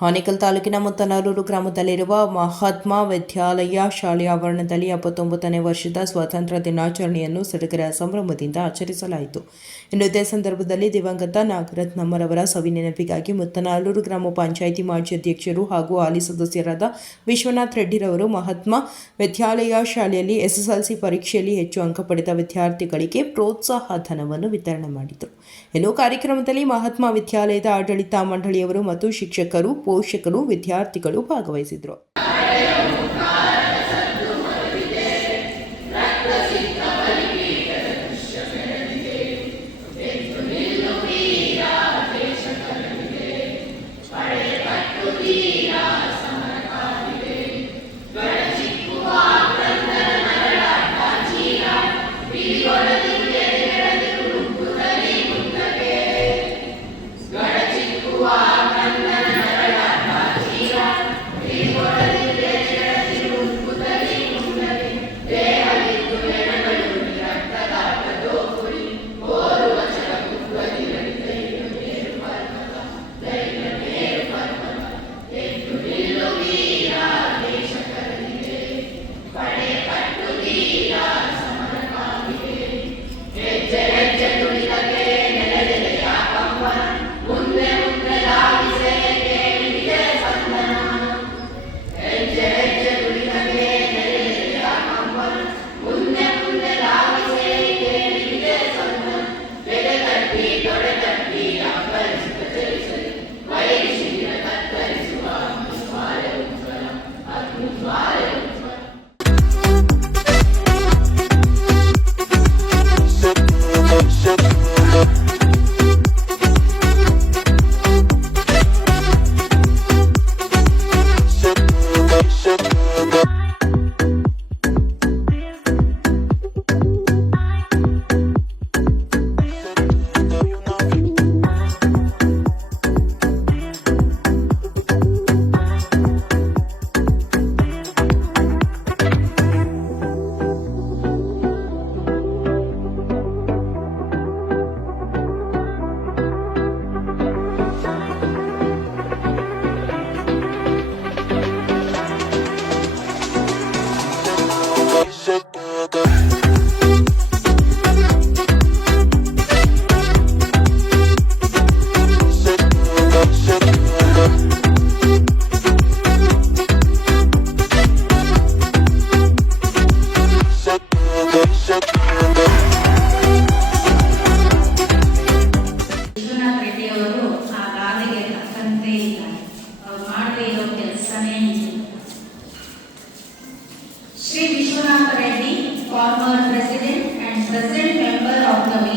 ಆನೇಕಲ್ ತಾಲೂಕಿನ ಮುತ್ತನರೂರು ಗ್ರಾಮದಲ್ಲಿರುವ ಮಹಾತ್ಮ ವಿದ್ಯಾಲಯ ಶಾಲೆಯ ಆವರಣದಲ್ಲಿ ಎಪ್ಪತ್ತೊಂಬತ್ತನೇ ವರ್ಷದ ಸ್ವಾತಂತ್ರ್ಯ ದಿನಾಚರಣೆಯನ್ನು ಸಡಗರ ಸಂಭ್ರಮದಿಂದ ಆಚರಿಸಲಾಯಿತು. ಇನ್ನು ಇದೇ ಸಂದರ್ಭದಲ್ಲಿ ದಿವಂಗತ ನಾಗರತ್ನಮ್ಮರವರ ಸವಿ ನೆನಪಿಗಾಗಿ ಮುತ್ತನಾಲೂರು ಗ್ರಾಮ ಪಂಚಾಯಿತಿ ಮಾಜಿ ಅಧ್ಯಕ್ಷರು ಹಾಗೂ ಹಾಲಿ ಸದಸ್ಯರಾದ ವಿಶ್ವನಾಥ್ ರೆಡ್ಡಿರವರು ಮಹಾತ್ಮ ವಿದ್ಯಾಲಯ ಶಾಲೆಯಲ್ಲಿ ಎಸ್ಎಸ್ಎಲ್ಸಿ ಪರೀಕ್ಷೆಯಲ್ಲಿ ಹೆಚ್ಚು ಅಂಕ ಪಡೆದ ವಿದ್ಯಾರ್ಥಿಗಳಿಗೆ ಪ್ರೋತ್ಸಾಹ ಧನವನ್ನು ವಿತರಣೆ ಮಾಡಿದರು. ಇನ್ನು ಕಾರ್ಯಕ್ರಮದಲ್ಲಿ ಮಹಾತ್ಮ ವಿದ್ಯಾಲಯದ ಆಡಳಿತ ಮಂಡಳಿಯವರು ಮತ್ತು ಶಿಕ್ಷಕರು ಪೋಷಕರು ವಿದ್ಯಾರ್ಥಿಗಳು ಭಾಗವಹಿಸಿದರು.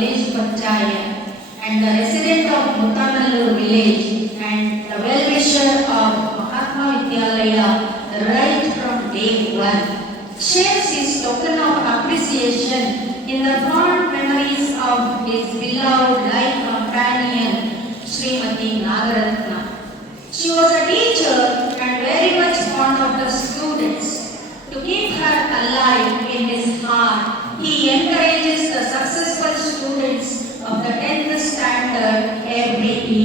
village panchayat and the resident of Muttanallur village and the well-wisher of Mahatma Vidyalaya right from day one shares his token of appreciation in the fond memories of his beloved life companion Srimati Nagaratna. She was a teacher and very much fond of the students. To keep her alive in his heart, of the 10th standard every year.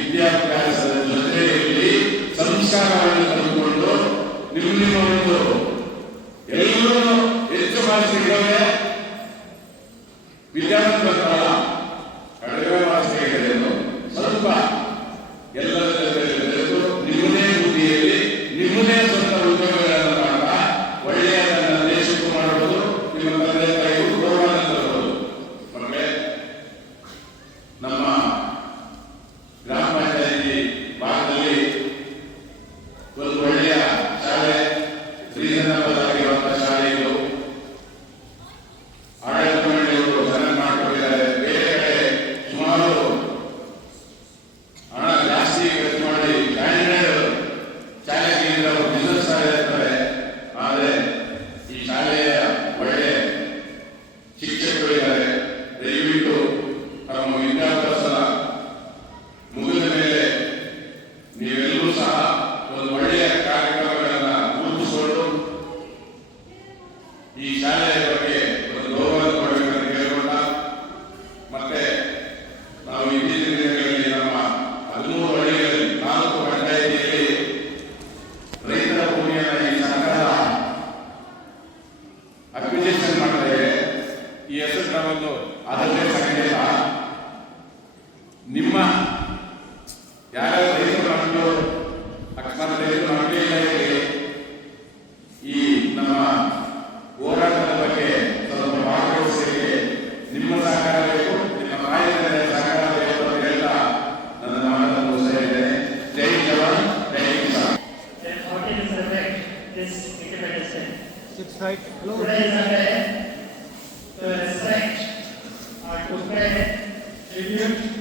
ವಿದ್ಯಾಭ್ಯಾಸದ ಜೊತೆಯಲ್ಲಿ ಸಂಸ್ಕಾರವನ್ನು ತಂದುಕೊಂಡು ನಿಮ್ಮ ನಿಮ್ಮ ಒಂದು Strajk. Blazerhead, the saint, I could to tribute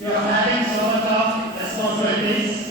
You are having so much of responsibilities